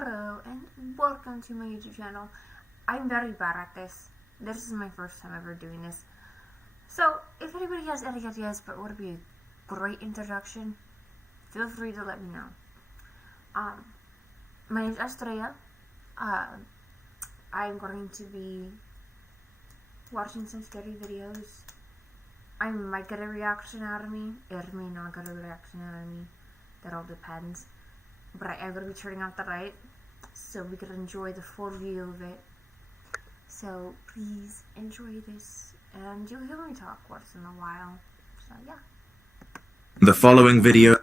Hello and welcome to my YouTube channel. I'm very bad at this. This is my first time ever doing this. So if anybody has any ideas but what would be a great introduction, feel free to let me know. My name is Estrella. I'm going to be watching some scary videos. I might get a reaction out of me. It may not get a reaction out of me. That all depends. But I am going to be turning off the light so we can enjoy the full view of it. So please enjoy this, and you'll hear me talk once in a while. So yeah. The following video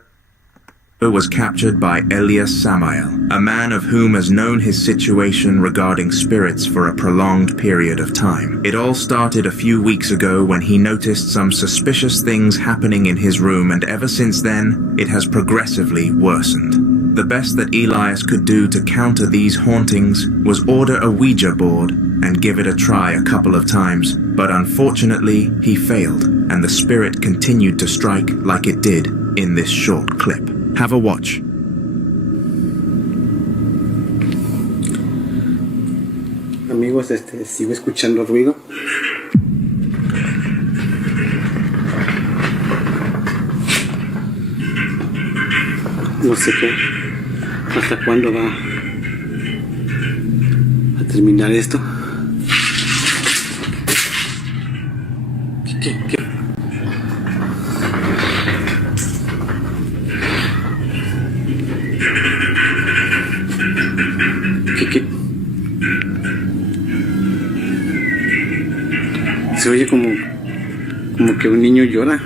was captured by Elias Samael, a man of whom has known his situation regarding spirits for a prolonged period of time. It all started a few weeks ago when he noticed some suspicious things happening in his room, and ever since then, it has progressively worsened. The best that Elias could do to counter these hauntings was order a Ouija board and give it a try a couple of times, but unfortunately, he failed, and the spirit continued to strike like it did in this short clip. Have a watch. Amigos, sigo escuchando ruido. No sé hasta cuándo va a terminar esto. ¿Qué? Se oye como que un niño llora.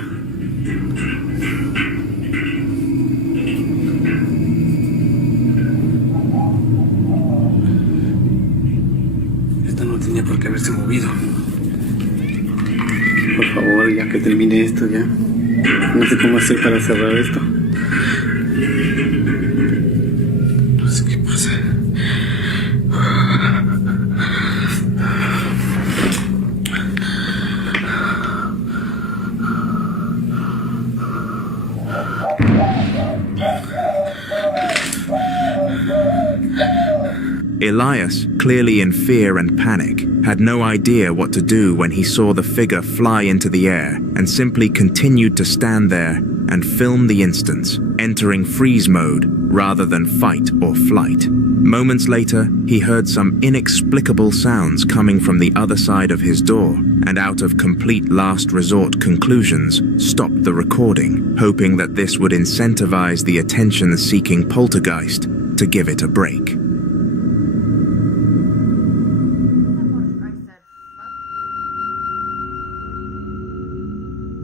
Esta no tenía por qué haberse movido. Por favor, ya que termine esto ya. No sé cómo hacer para cerrar esto. No sé qué pasa. Elias, clearly in fear and panic, had no idea what to do when he saw the figure fly into the air and simply continued to stand there and film the instance, entering freeze mode rather than fight or flight. Moments later, he heard some inexplicable sounds coming from the other side of his door, and out of complete last resort conclusions, stopped the recording, hoping that this would incentivize the attention-seeking poltergeist to give it a break.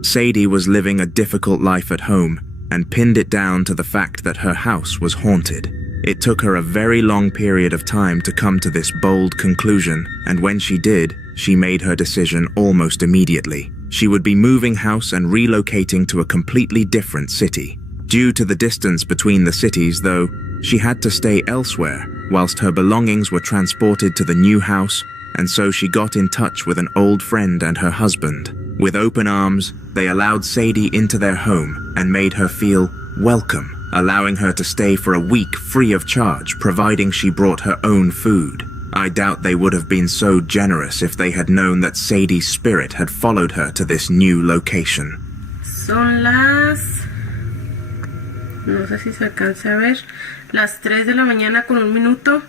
Sadie was living a difficult life at home and pinned it down to the fact that her house was haunted. It took her a very long period of time to come to this bold conclusion, and when she did, she made her decision almost immediately. She would be moving house and relocating to a completely different city. Due to the distance between the cities, though, she had to stay elsewhere whilst her belongings were transported to the new house, and so she got in touch with an old friend and her husband. With open arms, they allowed Sadie into their home and made her feel welcome, allowing her to stay for a week free of charge, providing she brought her own food. I doubt they would have been so generous if they had known that Sadie's spirit had followed her to this new location. Son las... no sé si se alcanza a ver, las 3 de la mañana con 1 minuto,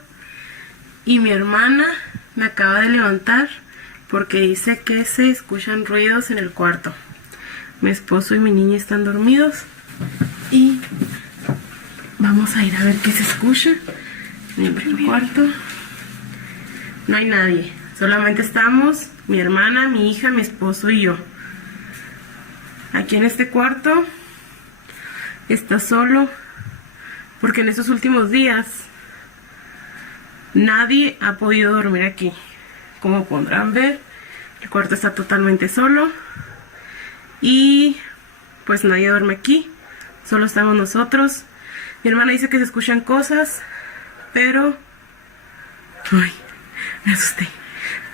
y mi hermana me acaba de levantar porque dice que se escuchan ruidos en el cuarto. Mi esposo y mi niña están dormidos y vamos a ir a ver qué se escucha en el cuarto. No hay nadie, solamente estamos mi hermana, mi hija, mi esposo y yo. Aquí en este cuarto está solo porque en estos últimos días nadie ha podido dormir aquí. Como podrán ver, el cuarto está totalmente solo y pues nadie duerme aquí, solo estamos nosotros. Mi hermana dice que se escuchan cosas, pero... ay, me asusté.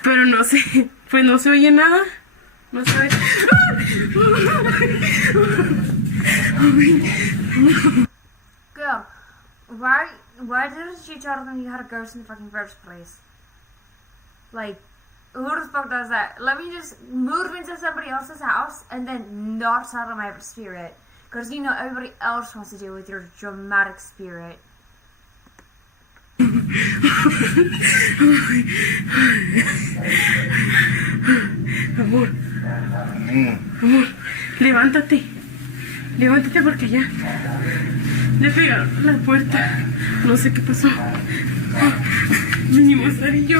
Pero no sé, pues no se oye nada. No se oye... Girl, why Why didn't she tell them you had a ghost in the fucking first place? Like, who the fuck does that? Let me just move into somebody else's house and then not tell them I have a spirit. Because you know everybody else wants to deal with your dramatic spirit. Amor, amor, levántate. Levántate porque ya le pegaron a la puerta. No sé qué pasó. Vinimos Sara y yo.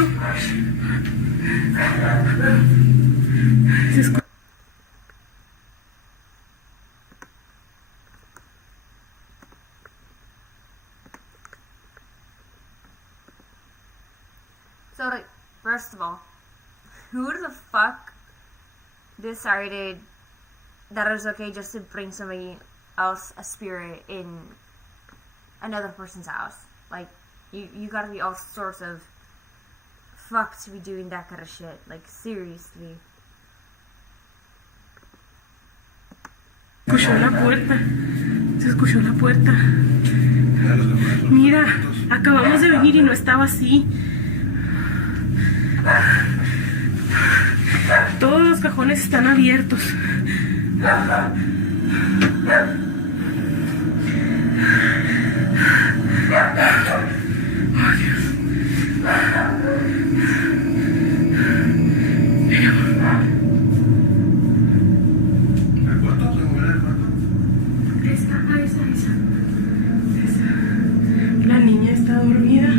Se escu- So, like, first of all, who the fuck decided that it was okay just to bring somebody else, a spirit, in another person's house? Like, you gotta be all sorts of fucked to be doing that kind of shit. Like, seriously. escuchó la puerta. Se escuchó la puerta. Mira, acabamos de venir y no estaba así. Todos los cajones están abiertos. Oh, Dios. La niña está dormida.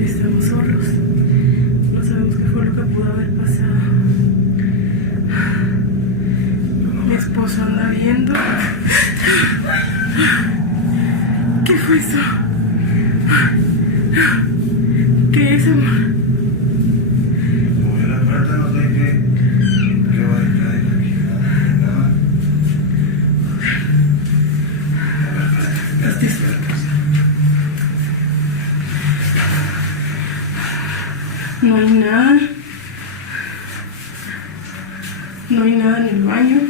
Estamos solos. No sabemos qué fue lo que pudo haber pasado. Mi esposo anda viendo. ¿Qué fue eso? ¿Qué es, amor? Movió la puerta, no sé qué va a estar aquí. No hay nada. No hay nada en el baño.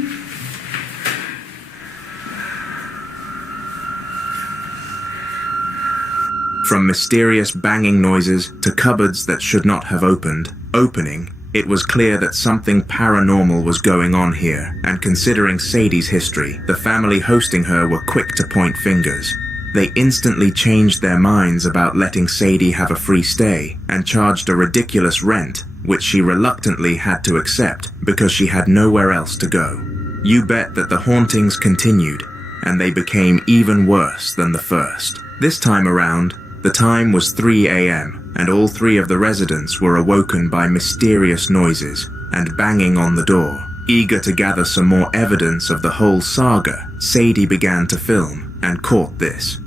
From mysterious banging noises to cupboards that should not have opening, it was clear that something paranormal was going on here, and considering Sadie's history, the family hosting her were quick to point fingers. They instantly changed their minds about letting Sadie have a free stay, and charged a ridiculous rent, which she reluctantly had to accept because she had nowhere else to go. You bet that the hauntings continued, and they became even worse than the first. This time around, the time was 3 a.m., and all three of the residents were awoken by mysterious noises and banging on the door. Eager to gather some more evidence of the whole saga, Sadie began to film and caught this.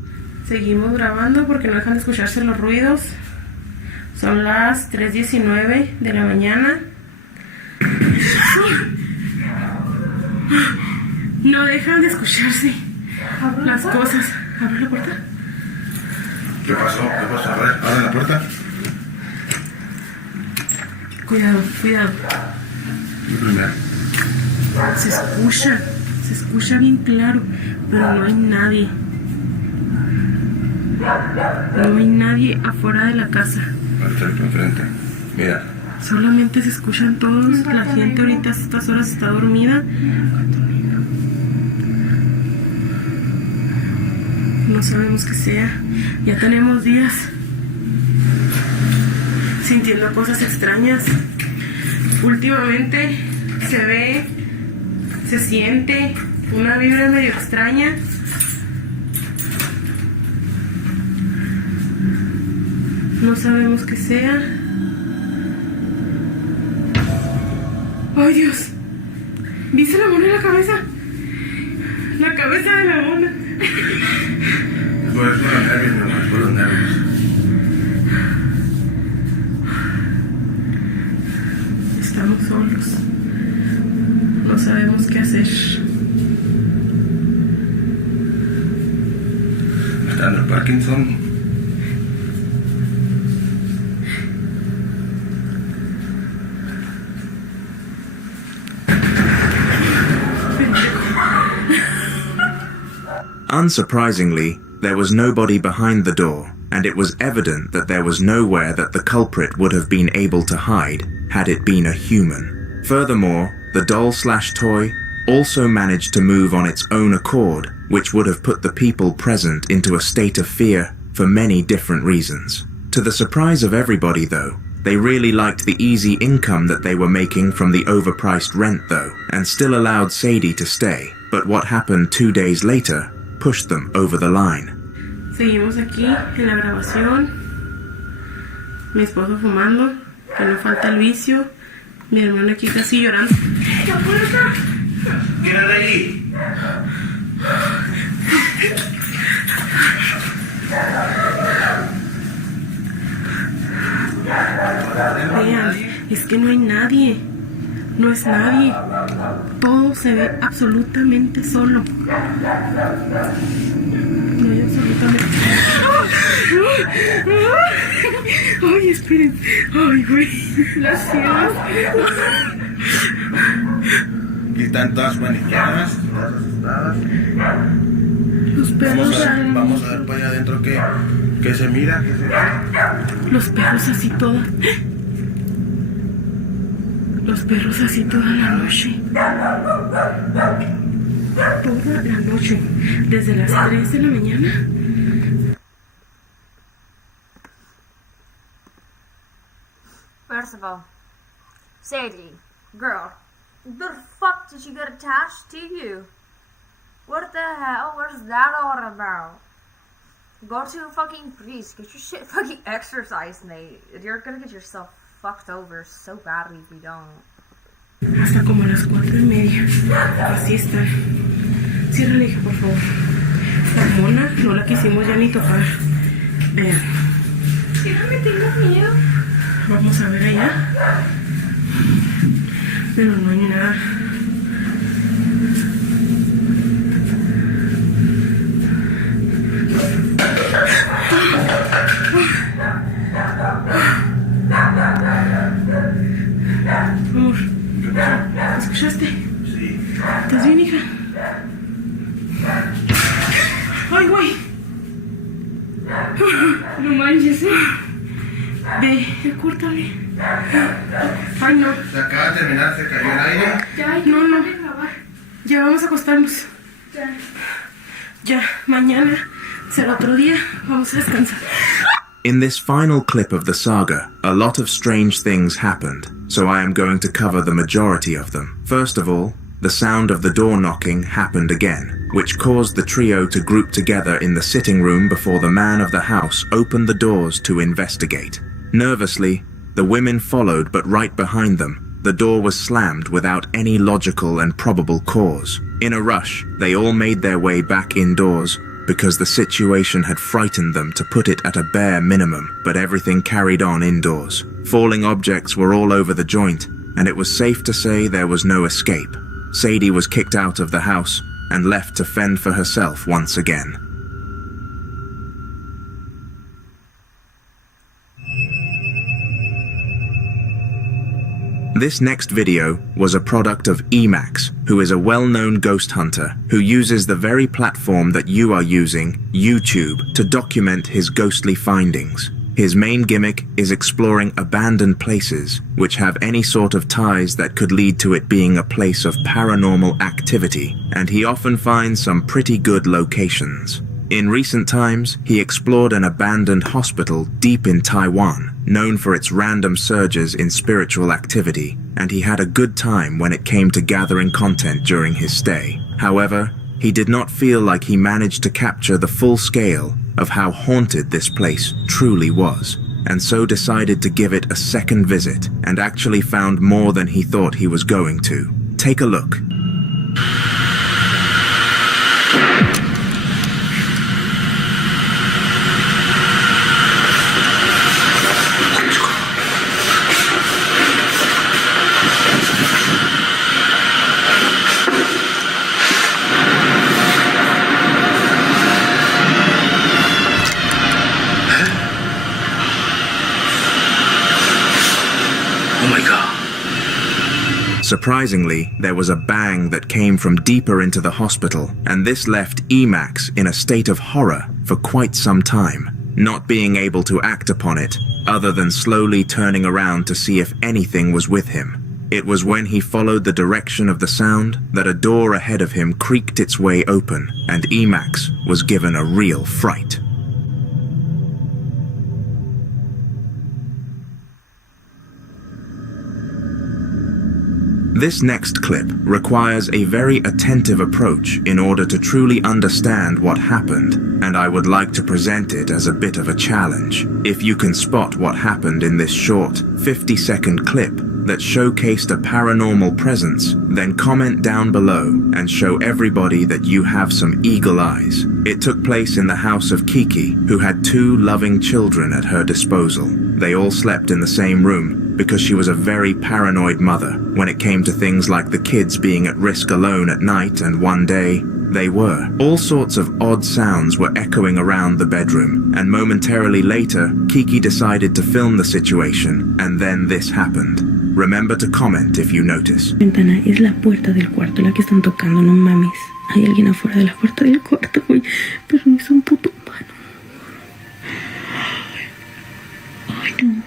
Seguimos grabando porque no dejan de escucharse los ruidos. Son las 3:19 de la mañana. No dejan de escucharse las cosas. ¿Abre la puerta? ¿Qué pasó? ¿Qué pasó? A ver, abre la puerta. Cuidado, cuidado. Mira. Se escucha bien claro, pero no hay nadie. No hay nadie afuera de la casa. Perfecto, enfrente. Mira. Solamente se escuchan todos. La gente ahorita a estas horas está dormida. No sabemos qué sea. Ya tenemos días sintiendo cosas extrañas. Últimamente se siente una vibra medio extraña. No sabemos qué sea. ¡Ay, Dios! ¿Viste la mona en la cabeza? La cabeza de la mona. Fue los nervios, mi amor, fue los nervios. Estamos solos. No sabemos qué hacer. Está en el Parkinson. Unsurprisingly, there was nobody behind the door, and it was evident that there was nowhere that the culprit would have been able to hide had it been a human. Furthermore, the doll/toy also managed to move on its own accord, which would have put the people present into a state of fear for many different reasons. To the surprise of everybody, though, they really liked the easy income that they were making from the overpriced rent, though, and still allowed Sadie to stay. But what happened 2 days later pushed them over the line. Seguimos aquí en la grabación. Mi esposo fumando, que no falta el vicio. Mi hermana aquí casi llorando. ¡La puerta! ¡Quédate ahí! Vean, es que no hay nadie. No es nadie. Todo se ve absolutamente solo. No hay absolutamente... Ay, esperen. Ay, güey. Las cielos. Y están todas maniqueadas, todas asustadas. Los perros... Vamos a ver para allá adentro que se mira, que se ve. Los perros así toda... Los perros así toda la noche. Toda la noche. Desde las 3 de la mañana. First of all, Sadie, girl, the fuck did she get attached to you? What the hell was that all about? Go to a fucking priest, get your shit fucking exercised, mate. You're gonna get yourself fucked over so badly if you don't. Hasta como a las 4:30. Así está. Cierra, hija, por favor. La mona no la quisimos ya ni tocar. Vean. Cierrame, tengo miedo. Vamos a ver allá. Pero no hay nada. Amor, ¿escuchaste? Sí. ¿Estás bien, hija? ¡Ay, güey! No manches, Ve, córtale. Ay, no. Se acaba de terminar, se cayó el aire. No. Ya vamos a acostarnos. Ya, mañana será otro día. Vamos a descansar. In this final clip of the saga, a lot of strange things happened, so I am going to cover the majority of them. First of all, the sound of the door knocking happened again, which caused the trio to group together in the sitting room before the man of the house opened the doors to investigate. Nervously, the women followed, but right behind them, the door was slammed without any logical and probable cause. In a rush, they all made their way back indoors, because the situation had frightened them to put it at a bare minimum, but everything carried on indoors. Falling objects were all over the joint, and it was safe to say there was no escape. Sadie was kicked out of the house and left to fend for herself once again. This next video was a product of Emax, who is a well-known ghost hunter who uses the very platform that you are using, YouTube, to document his ghostly findings. His main gimmick is exploring abandoned places which have any sort of ties that could lead to it being a place of paranormal activity, and he often finds some pretty good locations. In recent times, he explored an abandoned hospital deep in Taiwan, known for its random surges in spiritual activity, and he had a good time when it came to gathering content during his stay. However, he did not feel like he managed to capture the full scale of how haunted this place truly was, and so decided to give it a second visit, and actually found more than he thought he was going to. Take a look. Surprisingly, there was a bang that came from deeper into the hospital, and this left Emax in a state of horror for quite some time, not being able to act upon it, other than slowly turning around to see if anything was with him. It was when he followed the direction of the sound that a door ahead of him creaked its way open, and Emax was given a real fright. This next clip requires a very attentive approach in order to truly understand what happened, and I would like to present it as a bit of a challenge. If you can spot what happened in this short, 50-second clip that showcased a paranormal presence, then comment down below and show everybody that you have some eagle eyes. It took place in the house of Kiki, who had 2 loving children at her disposal. They all slept in the same room, because she was a very paranoid mother when it came to things like the kids being at risk alone at night, and one day, they were. All sorts of odd sounds were echoing around the bedroom, and momentarily later, Kiki decided to film the situation, and then this happened. Remember to comment if you notice. La ventana es la puerta del cuarto, la que están tocando, no mames. Hay alguien afuera de la puerta del cuarto, güey. Pero no es un puto humano. Ay, no.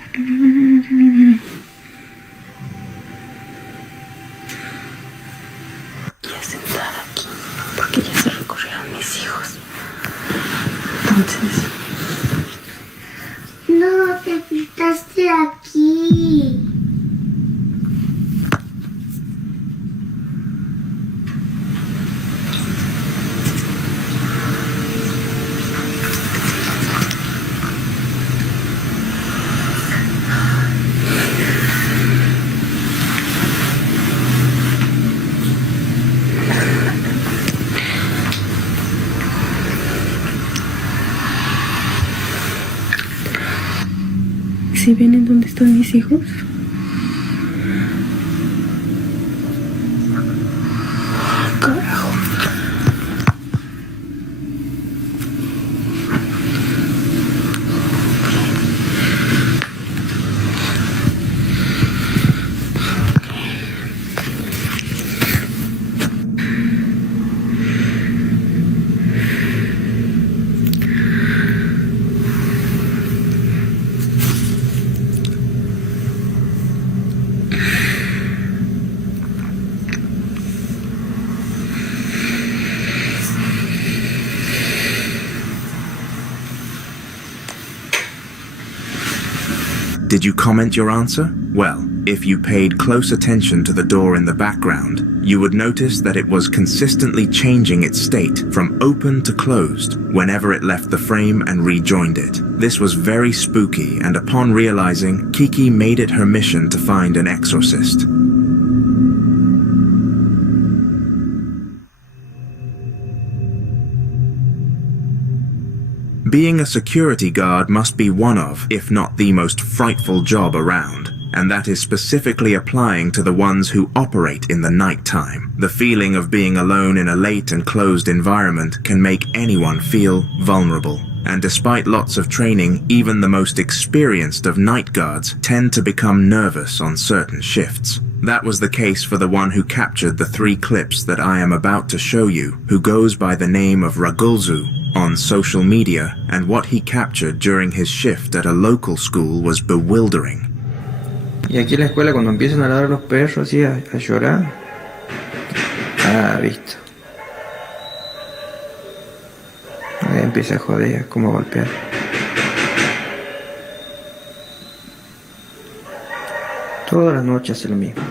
Ya sentada aquí, porque ya se recorrieron mis hijos. Entonces... No, te pintaste aquí. ¿Sí ven en dónde están mis hijos? Carajo. Did you comment your answer? Well, if you paid close attention to the door in the background, you would notice that it was consistently changing its state from open to closed whenever it left the frame and rejoined it. This was very spooky, and upon realizing, Kiki made it her mission to find an exorcist. Being a security guard must be one of, if not the most frightful job around, and that is specifically applying to the ones who operate in the nighttime. The feeling of being alone in a late and closed environment can make anyone feel vulnerable. And despite lots of training, even the most experienced of night guards tend to become nervous on certain shifts. That was the case for the one who captured the 3 clips that I am about to show you, who goes by the name of Ragulzu on social media, and what he captured during his shift at a local school was bewildering. Y aquí en la escuela cuando empiezan a ladrar los perros así a llorar. Ah, visto. Ahí empieza a joder, como a golpear. Todas las noches hace lo mismo.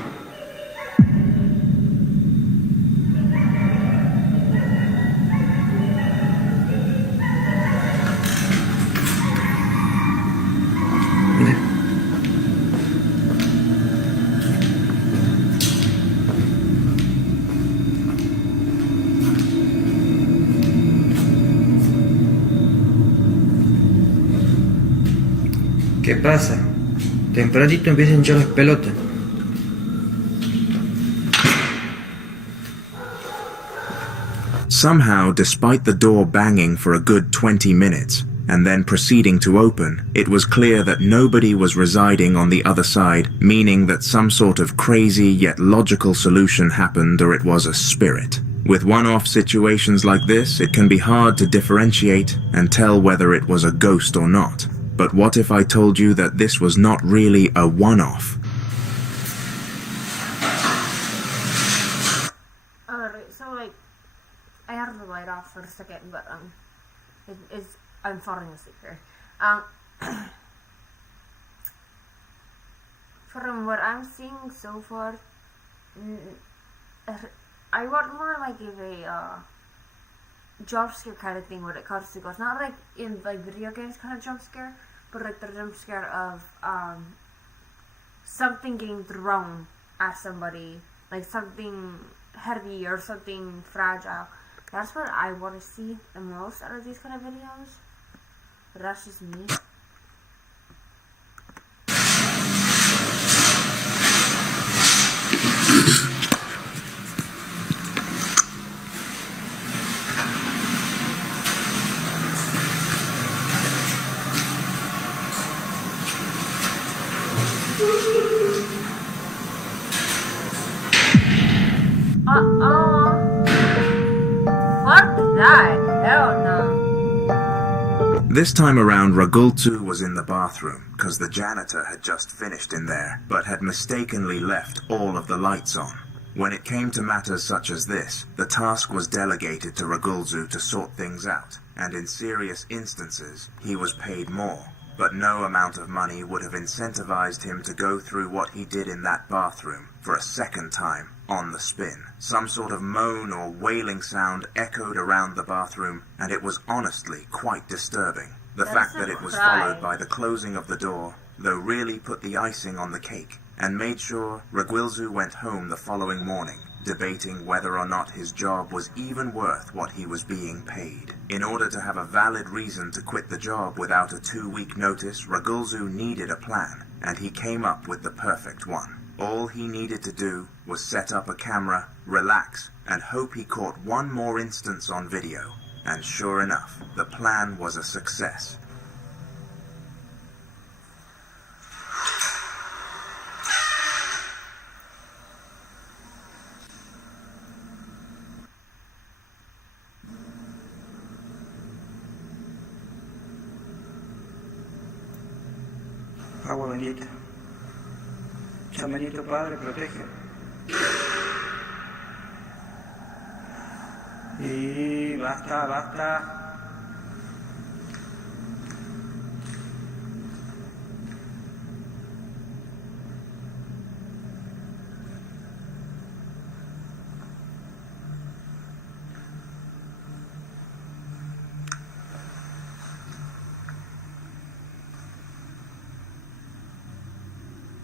¿Qué pasa? Tempranito empiezan a hinchar las pelotas. Somehow, despite the door banging for a good 20 minutes, and then proceeding to open, it was clear that nobody was residing on the other side, meaning that some sort of crazy yet logical solution happened, or it was a spirit. With one-off situations like this, it can be hard to differentiate and tell whether it was a ghost or not. But what if I told you that this was not really a one-off? Alright, so like, I had the light off for a second, but I'm falling asleep here. From what I'm seeing so far, I want more like a jump scare kind of thing when it comes to ghosts. Not like in like video games kind of jump scare, but like the jump scare of something getting thrown at somebody, like something heavy or something fragile. That's what I want to see the most out of these kind of videos. But that's just me. Fuck that. Hell no. This time around, Ragultu was in the bathroom, cause the janitor had just finished in there, but had mistakenly left all of the lights on. When it came to matters such as this, the task was delegated to Ragulzu to sort things out, and in serious instances, he was paid more. But no amount of money would have incentivized him to go through what he did in that bathroom for a second time on the spin. Some sort of moan or wailing sound echoed around the bathroom, and it was honestly quite disturbing. The fact that it was followed by the closing of the door, though, really put the icing on the cake, and made sure Ragulzu went home the following morning, debating whether or not his job was even worth what he was being paid. In order to have a valid reason to quit the job without a 2-week notice, Ragulzu needed a plan, and he came up with the perfect one. All he needed to do was set up a camera, relax, and hope he caught one more instance on video. And sure enough, the plan was a success. Agua bendita. San Benito Padre, protege. Y basta, basta.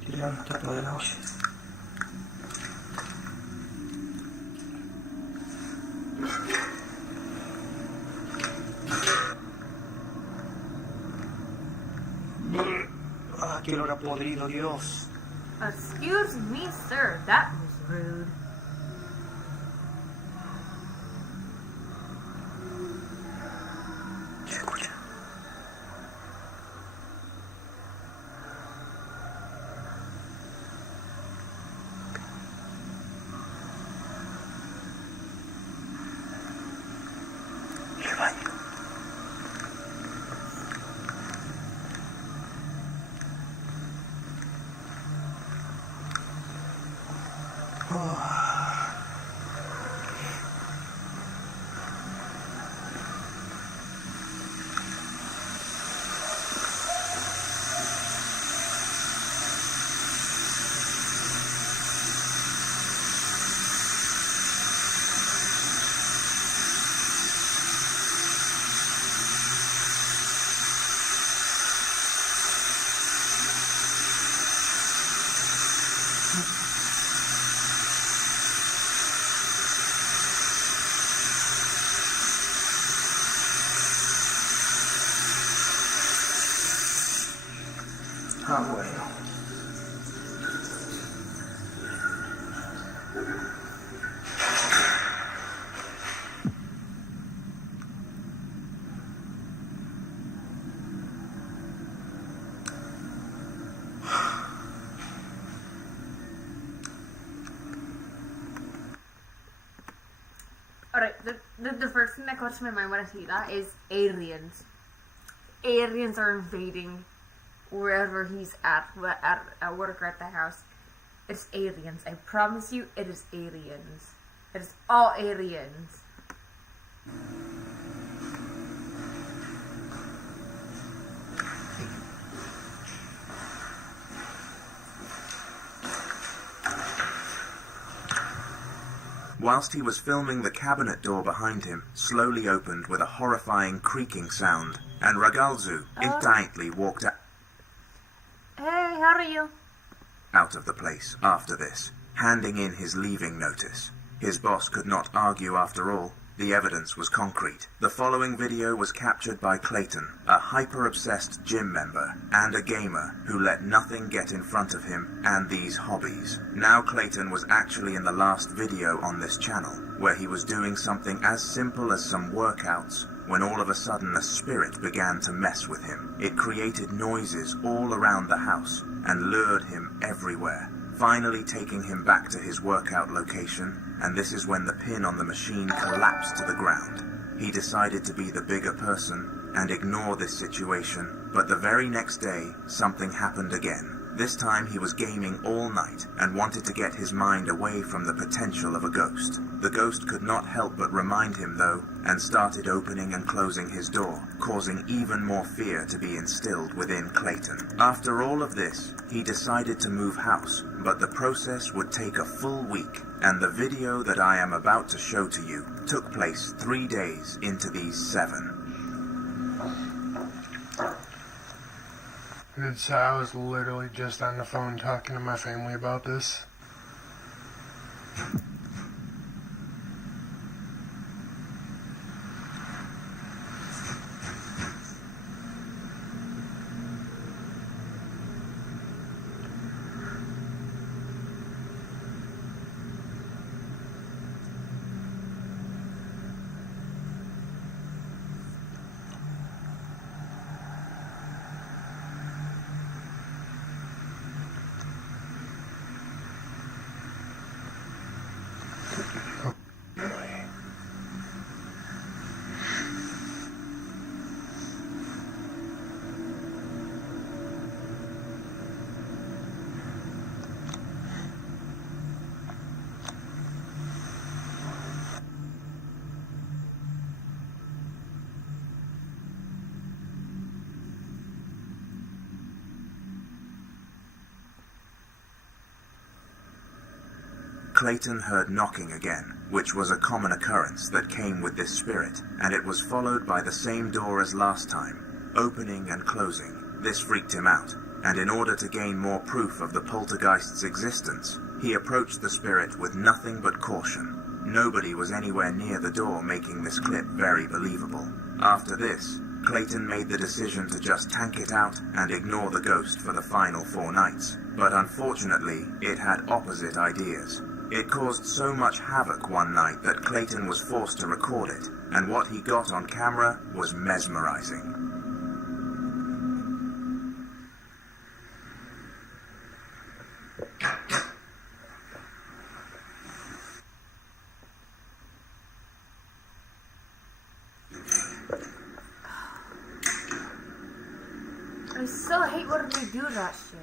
Tirar la tapa de la olla. Ah, qué olor a podrido, Dios. Excuse me, sir. That was rude. Se escucha. El baño. Ah, bueno. Alright, the first thing that comes to my mind when I see that is aliens. Aliens are invading wherever he's at work or at the house. It's aliens. I promise you, it is aliens. It is all aliens. Whilst he was filming, the cabinet door behind him slowly opened with a horrifying creaking sound, and Ragalzu indignantly walked Hey, how are you? out of the place after this, handing in his leaving notice. His boss could not argue after all. The evidence was concrete. The following video was captured by Clayton, a hyper-obsessed gym member and a gamer who let nothing get in front of him and these hobbies. Now Clayton was actually in the last video on this channel, where he was doing something as simple as some workouts, when all of a sudden a spirit began to mess with him. It created noises all around the house and lured him everywhere, finally taking him back to his workout location, and this is when the pin on the machine collapsed to the ground. He decided to be the bigger person and ignore this situation, but the very next day, something happened again. This time he was gaming all night and wanted to get his mind away from the potential of a ghost. The ghost could not help but remind him though, and started opening and closing his door, causing even more fear to be instilled within Clayton. After all of this, he decided to move house, but the process would take a full week, and the video that I am about to show to you took place 3 days into these 7. I was literally just on the phone talking to my family about this. Clayton heard knocking again, which was a common occurrence that came with this spirit, and it was followed by the same door as last time, opening and closing. This freaked him out, and in order to gain more proof of the poltergeist's existence, he approached the spirit with nothing but caution. Nobody was anywhere near the door, making this clip very believable. After this, Clayton made the decision to just tank it out and ignore the ghost for the final 4 nights. But unfortunately, it had opposite ideas. It caused so much havoc one night that Clayton was forced to record it, and what he got on camera was mesmerizing. I still hate when they do that shit.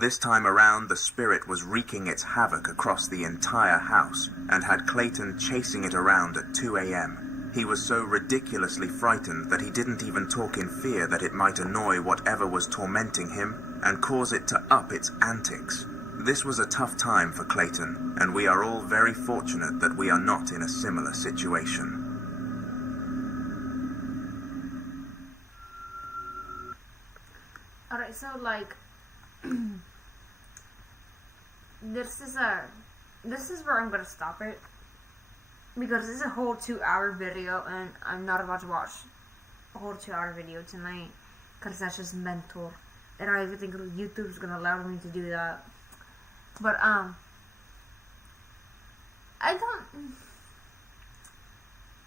This time around, the spirit was wreaking its havoc across the entire house and had Clayton chasing it around at 2 a.m. He was so ridiculously frightened that he didn't even talk in fear that it might annoy whatever was tormenting him and cause it to up its antics. This was a tough time for Clayton, and we are all very fortunate that we are not in a similar situation. Alright, so like this is where I'm gonna stop it, because this is a whole 2-hour video and I'm not about to watch a whole 2-hour video tonight, because that's just mental, and I don't even think YouTube's gonna allow me to do that. But I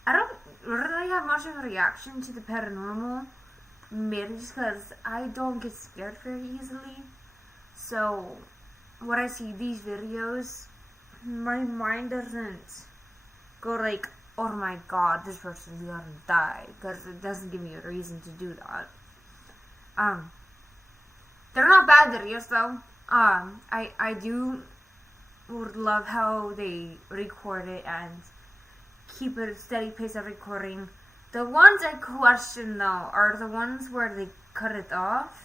don't really have much of a reaction to the paranormal, maybe just because I don't get scared very easily. So when I see these videos, my mind doesn't go like, oh my god, this person's gonna die, because it doesn't give me a reason to do that. They're not bad videos though. I would love how they record it and keep a steady pace of recording. The ones I question though are the ones where they cut it off,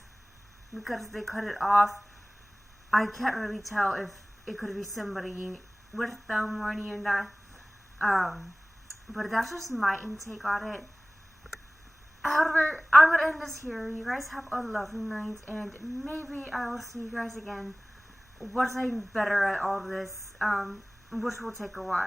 because they cut it off. I can't really tell if it could be somebody with them or any of that. But that's just my intake on it. However, I'm gonna end this here. You guys have a lovely night, and maybe I will see you guys again once I'm better at all this, which will take a while.